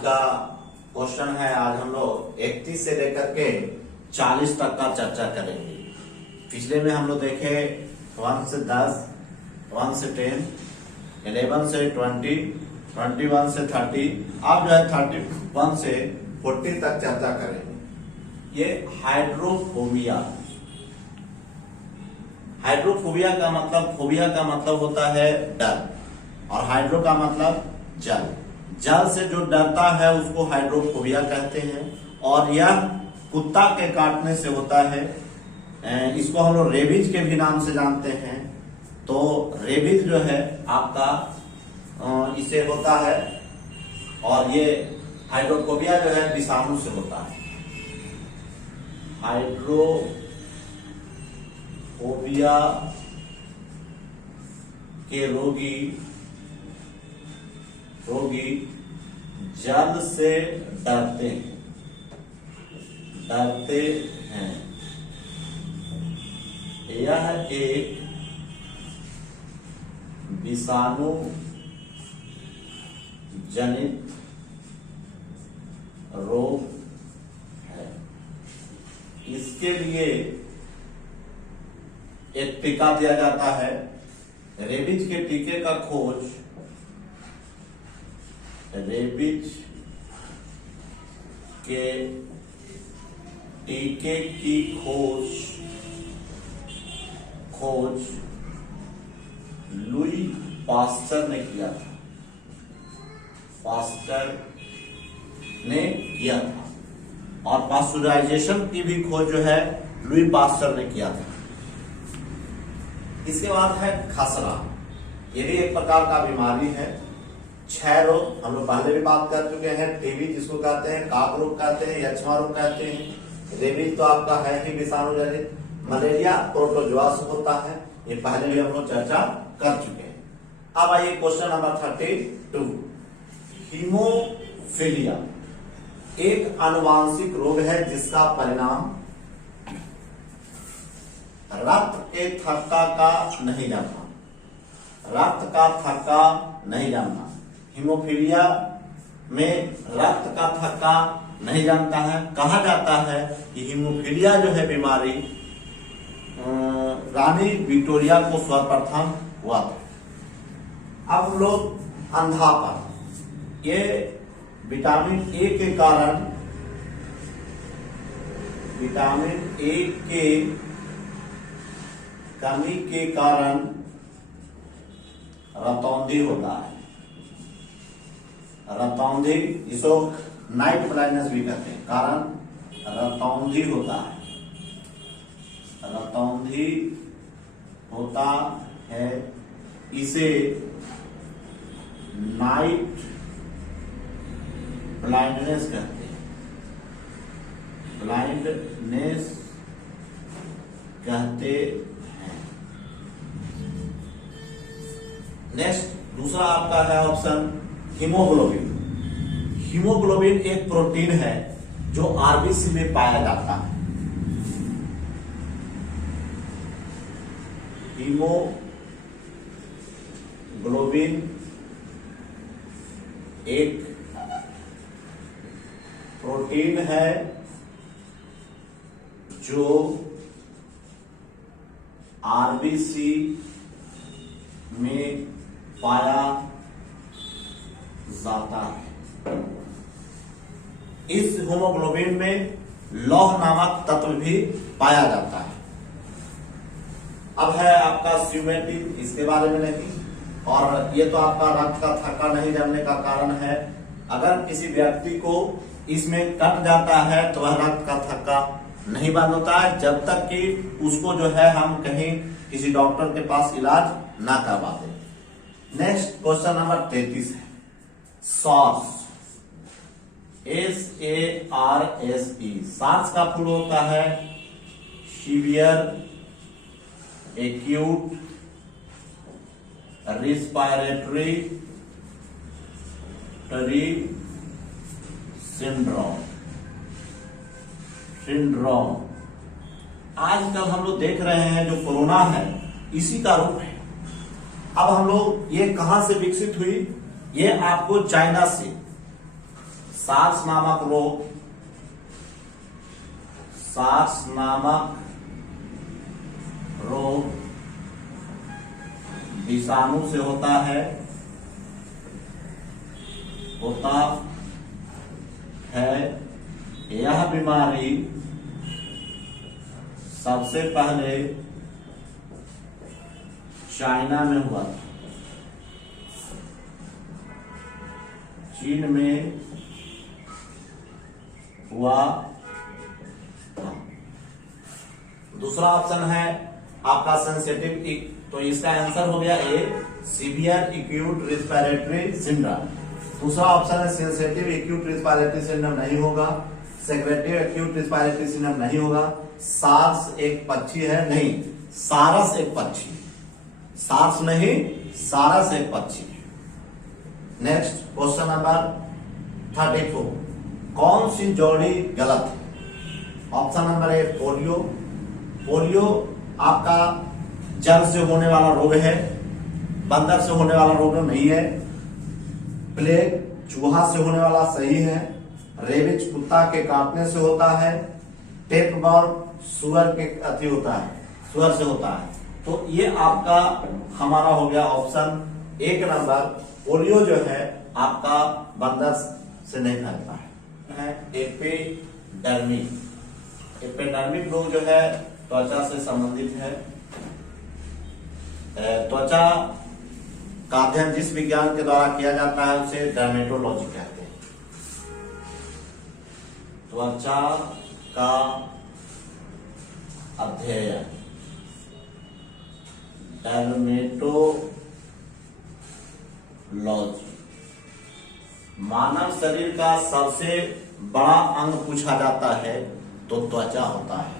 का क्वेश्चन है। आज हम लोग 31 से लेकर के 40 तक का चर्चा करेंगे। पिछले में हम लोग देखे 1 से 10, 1 से 10, 11 से 20, 21 से 30, अब जो है 31 से 40 तक चर्चा करेंगे। ये हाइड्रोफोबिया। हाइड्रोफोबिया का मतलब, फोबिया का मतलब होता है डर, और हाइड्रो का मतलब जल। जल से जो डरता है उसको हाइड्रोफोबिया कहते हैं, और यह कुत्ता के काटने से होता है। इसको हम लोग रेबीज के भी नाम से जानते हैं। तो रेबीज जो है आपका इसे होता है, और ये हाइड्रोफोबिया जो है विषाणु से होता है। हाइड्रोफोबिया के रोगी जल से डरते हैं। यह एक विषाणु जनित रोग है। इसके लिए एक टीका दिया जाता है। रेबीज के टीके का खोज, रेबीज के टीके की खोज लुई पास्चर ने किया था। और पास्चराइजेशन की भी खोज जो है लुई पास्चर ने किया था। इसके बाद है खसरा। ये भी एक प्रकार का बीमारी है। 6 रोग हम लोग पहले भी बात कर चुके हैं। टीबी जिसको कहते हैं, काक रोग कहते हैं, यक्ष्मा रोग कहते हैं। रेबीज तो आपका है ही विषाणु जनित। मलेरिया प्रोटोजोआ से होता है। ये पहले भी हम लोग चर्चा कर चुके हैं। अब आइए क्वेश्चन नंबर 32। हीमोफीलिया एक आनुवांशिक रोग है जिसका परिणाम रक्त के थक्का का नहीं जमना। रक्त का थक्का नहीं जमना। हीमोफीलिया में रक्त का थक्का नहीं जमता है। कहा जाता है कि हीमोफीलिया जो है बीमारी रानी विक्टोरिया को सर्वप्रथम हुआ था। अब हम लोग अंधापन, ये विटामिन ए के कारण, विटामिन ए के कमी के कारण रतौंधी होता है। रतौंधी, जिसको नाइट ब्लाइंडनेस भी कहते हैं, कारण रतौंधी होता है। रतौंधी होता है, इसे नाइट ब्लाइंडनेस कहते हैं। ब्लाइंडनेस कहते हैं। नेक्स्ट दूसरा आपका है ऑप्शन हीमोग्लोबिन। हीमोग्लोबिन एक प्रोटीन है जो आरबीसी में पाया जाता है। हीमोग्लोबिन एक प्रोटीन है जो आरबीसी में पाया जाता है। इस हीमोग्लोबिन में लौह नामक तत्व भी पाया जाता है। अब है आपका स्यूमेटिन, इसके बारे में नहीं, और ये तो आपका रक्त का थक्का नहीं जमने का कारण है। अगर किसी व्यक्ति को इसमें कट जाता है तो वह रक्त का थक्का नहीं बंद होता है जब तक कि उसको जो है हम कहीं किसी डॉक्टर के पास इलाज ना करवा दें। नेक्स्ट क्वेश्चन नंबर 33 है SARS। SARS। SARS का फुल होता है सीवियर एक्यूट रेस्पिरेटरी सिंड्रोम। आजकल हम लोग देख रहे हैं जो कोरोना है इसी का रूप है। अब हम लोग ये कहां से विकसित हुई, ये आपको चाइना से सार्स नामक रोग, सार्स नामक रोग विषाणु से होता है यह बीमारी सबसे पहले चाइना में हुआ था, चीन में हुआ था। दूसरा ऑप्शन है आपका सेंसिटिव, तो इसका आंसर हो गया ए, सीवियर एक्यूट रेस्पिरेटरी सिंड्रोम। दूसरा ऑप्शन है सेंसिटिव एक्यूट रेस्पिरेटरी सिंड्रोम, नहीं होगा। सेक्रेटिव एक्यूट रेस्पिरेटरी सिंड्रोम नहीं होगा। सार्स एक पक्षी है, नहीं, सारस एक पक्षी, सार्स नहीं, सारस एक पक्षी। नेक्स्ट क्वेश्चन नंबर 34, कौन सी जोड़ी गलत है? Option number A polio, polio आपका जल से होने वाला रोग है, बंदर से होने वाला रोग नहीं है। प्लेग चूहा से होने वाला सही है। रेबिज कुत्ता के काटने से होता है। टेपवर्म सुअर के अति होता है, सुअर से होता है। तो ये आपका हमारा हो गया ऑप्शन एक नंबर, पोलियो जो है आपका बंदर से नहीं फैलता है। एपिडर्मिक, एपिडर्मिक रोग जो है त्वचा से संबंधित है। त्वचा का अध्ययन जिस विज्ञान के द्वारा किया जाता है उसे डर्मेटोलॉजी कहते हैं। त्वचा का अध्ययन डर्मेटोलॉजी। मानव शरीर का सबसे बड़ा अंग पूछा जाता है तो त्वचा होता है।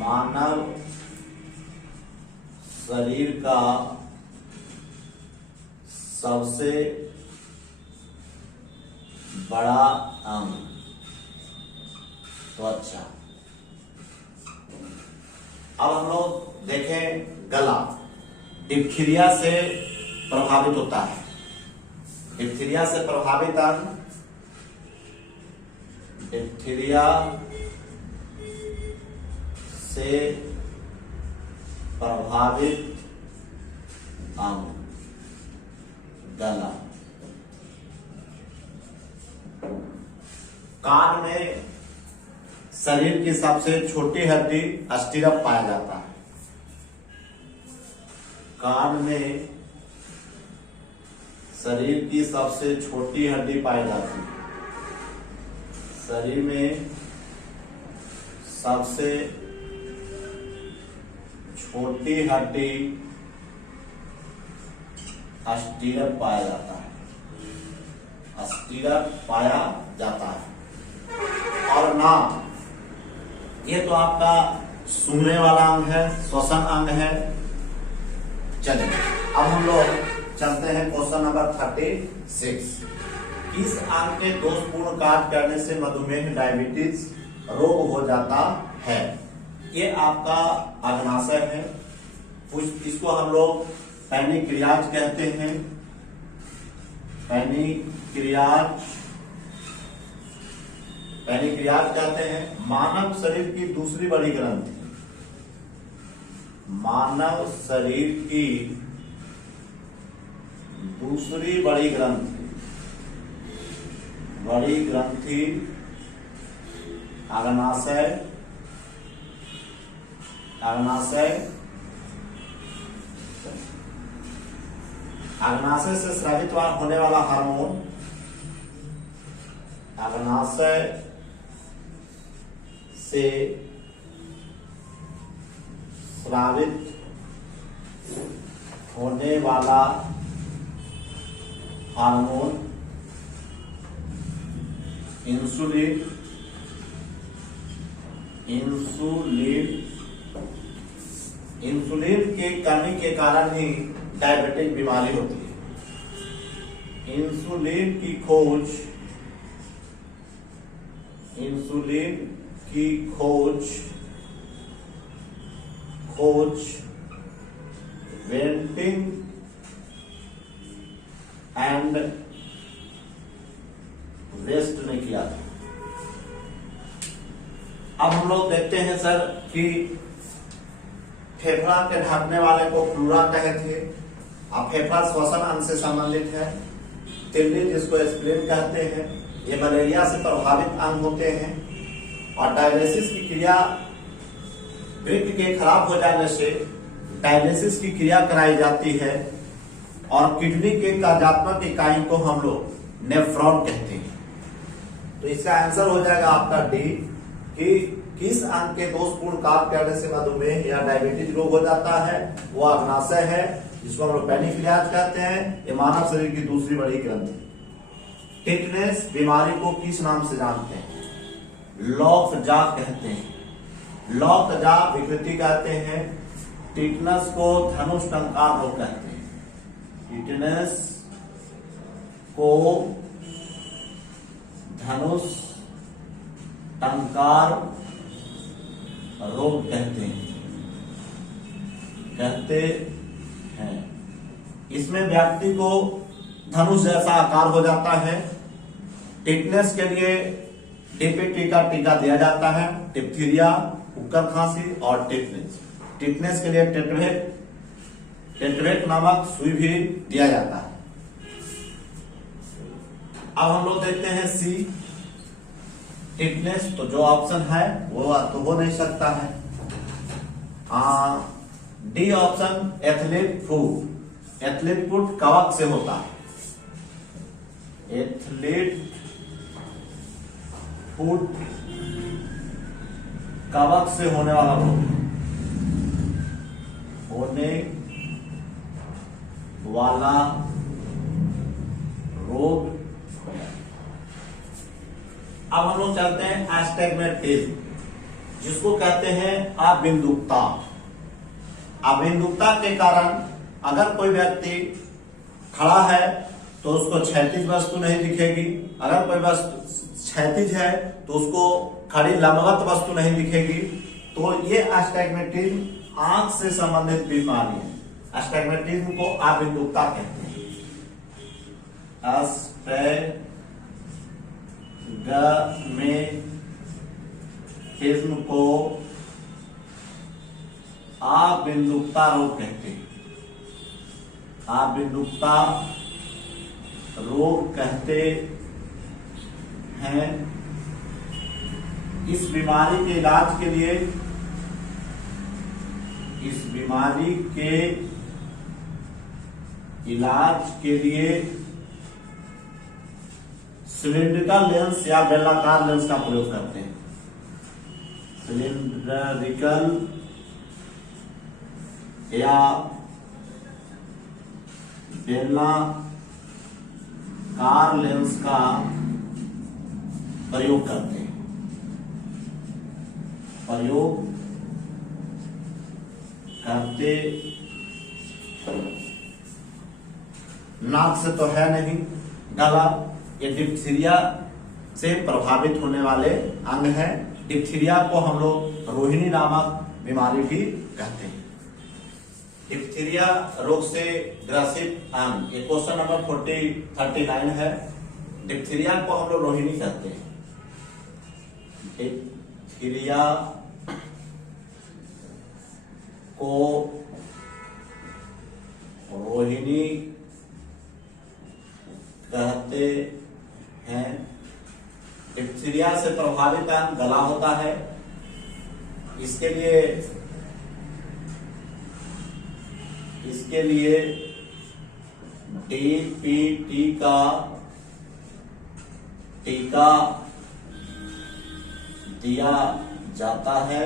मानव शरीर का सबसे बड़ा अंग त्वचा। अब हम लोग देखें गला, डिप्थीरिया से प्रभावित होता है। डिप्थीरिया से प्रभावित अंग, डिप्थीरिया से प्रभावित अंग गला। कान में शरीर की सबसे छोटी हड्डी स्टिरप पाया जाता है। कान में शरीर की सबसे छोटी हड्डी पाई जाती है। शरीर में सबसे छोटी हड्डी स्टिरप पाया जाता है, स्टिरप पाया जाता है। और नाक, ये तो आपका सूंघने वाला अंग है, श्वसन अंग है। चलिए अब हम लोग चलते हैं क्वेश्चन नंबर 36। किस अंग के दोषपूर्ण कार्य करने से मधुमेह डायबिटीज रोग हो जाता है? ये आपका अग्नाशय है, इसको हम लोग पैनिक्रियाज कहते हैं। पैनिक्रियाज कहते हैं। मानव शरीर की दूसरी बड़ी ग्रंथि, मानव शरीर की दूसरी बड़ी ग्रंथि अग्नाशय से स्रावित होने वाला हार्मोन, अग्नाशय से स्रावित होने वाला हार्मोन इंसुलिन के कमी के कारण ही डायबिटिक बीमारी होती है। इंसुलिन की खोज वेंटिंग एंड वेस्ट नहीं किया था। अब हम लोग देखते हैं सर कि फेफड़ा के ढकने वाले को प्लूरा कहते थे। अब फेफड़ा श्वसन अंग से संबंधित है। तिल्ली जिसको स्प्लीन कहते हैं, ये मलेरिया से प्रभावित अंग होते हैं। और डायलिसिस की क्रिया, वृक्क के खराब हो जाने से डायलिसिस की क्रिया कराई जाती है। और किडनी के कार्यात्मक इकाई को हम लोग नेफ्रॉन कहते हैं। तो इसका आंसर हो जाएगा आपका डी कि किस अंग के दोषपूर्ण कार्य करने से मधुमेह या डायबिटीज रोग हो जाता है, वो अग्नाशय है, जिसको हम लोग पैनिक्रियाज कहते हैं। ये मानव शरीर की दूसरी बड़ी ग्रंथि। टिटनेस बीमारी को किस नाम से जानते हैं? लॉकजा कहते हैं। लॉकजा विकृति कहते हैं। टिटनेस को धनुष टंकार रोग कहते हैं। टिटनेस को धनुष टंकार रोग कहते हैं। इसमें व्यक्ति को धनुष जैसा आकार हो जाता है। टिटनेस के लिए डीपीटी का टीका दिया जाता है। डिप्थीरिया, उक्कर खांसी और टिटनेस। टिटनेस के लिए टेट्रेट नामक सुई भी दिया जाता है। अब हम लोग देखते हैं सी, टिटनेस। तो जो ऑप्शन है वो तो हो नहीं सकता है। D option athlete foot. Athlete foot कवक से होता है। एथलीट फुट कवक से होने वाला रोग, होने वाला रोग। अब हम लोग चलते हैं एस्टिग्मेटिज्म, जिसको कहते हैं अबिंदुकता। अबिंदुकता के कारण अगर कोई व्यक्ति खड़ा है तो उसको क्षैतिज वस्तु नहीं दिखेगी। अगर कोई वस्तु क्षैतिज है तो उसको खड़ी लंबवत वस्तु नहीं दिखेगी। तो ये एस्टिग्मेटिज्म आंख से संबंधित बीमारी है। एस्टिग्मेटिज्म को अबिंदुकता कहते हैं। एस्टिग्मेटिज्म को अबिंदुकता रोग कहते हैं। अबिंदुकता रोग कहते हैं। इस बीमारी के इलाज के लिए, इस बीमारी के इलाज के लिए सिलिंड्रिकल लेंस या बेलनाकार लेंस का प्रयोग करते हैं। सिलिंड्रिकल या बेलनाकार लेंस का प्रयोग करते हैं। प्रयोग करते, नाक से तो है नहीं, गला। ये डिप्थीरिया से प्रभावित होने वाले अंग है। डिप्थीरिया को हम लोग रोहिणी नामक बीमारी भी कहते हैं। डिप्थीरिया रोग से ग्रसित अंग, ये क्वेश्चन नंबर 39 है। डिप्थीरिया को हम लोग रोहिणी कहते हैं। डिप्थीरिया को रोहिणी कहते हैं। डिप्थीरिया से प्रभावित अंग गला होता है। इसके लिए डीपीटी का टीका दिया जाता है।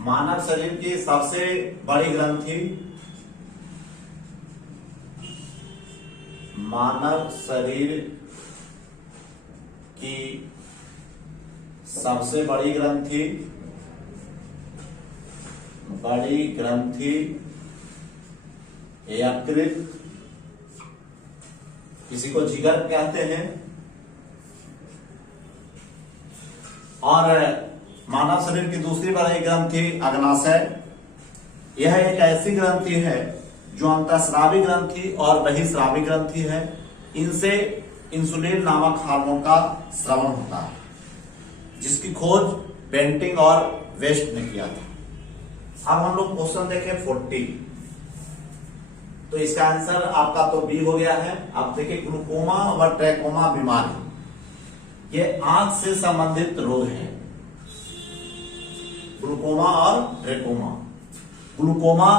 मानव शरीर की सबसे बड़ी ग्रंथि, मानव शरीर की सबसे बड़ी ग्रंथि यकृत, किसी को जिगर कहते हैं। और मानव शरीर की दूसरी बड़ी ग्रंथि अग्नाशय। यह एक ऐसी ग्रंथि है जो अंतःस्रावी ग्रंथि और बहिस्रावी ग्रंथि है। इनसे इंसुलिन नामक हार्मोन का स्रावन होता है, जिसकी खोज बेंटिंग और वेस्ट ने किया था। अब हम लोग क्वेश्चन देखें 40। तो इसका आंसर आपका तो बी हो गया है। आप देखिए ग्लूकोमा व ट्रैकोमा बीमारी ये आंख से संबंधित रोग है। ग्लूकोमा और ट्रैकोमा। ग्लूकोमा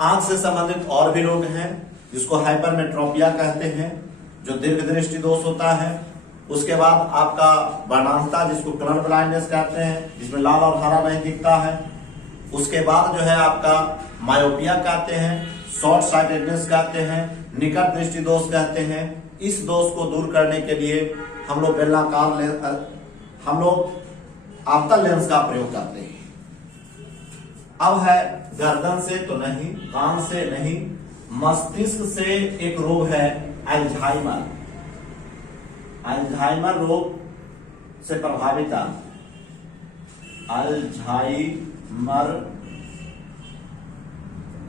आंख से संबंधित और भी रोग हैं, जिसको हाइपरमेट्रोपिया कहते हैं, जो दीर्घ दृष्टि दोष होता है। उसके बाद आपका वर्णांता, जिसको कलर ब्लाइंडनेस कहते हैं, जिसमें लाल और हरा नहीं दिखता है। उसके बाद जो है आपका मायोपिया कहते हैं, शॉर्ट साइटेडनेस कहते हैं, निकट दृष्टि दोष कहते हैं। इस दोष को दूर करने के लिए हम लोग बेलनाकार लेंस, हम लोग आपतन लेंस का प्रयोग करते हैं। अब है गर्दन से तो नहीं, कान से नहीं, मस्तिष्क से एक रोग है अल्जाइमर। अल्जाइमर रोग से प्रभावित अल्जाइमर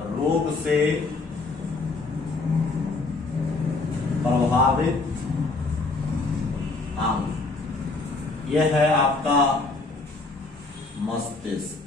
रोग से प्रभावित आंख, यह है आपका मस्तिष्क।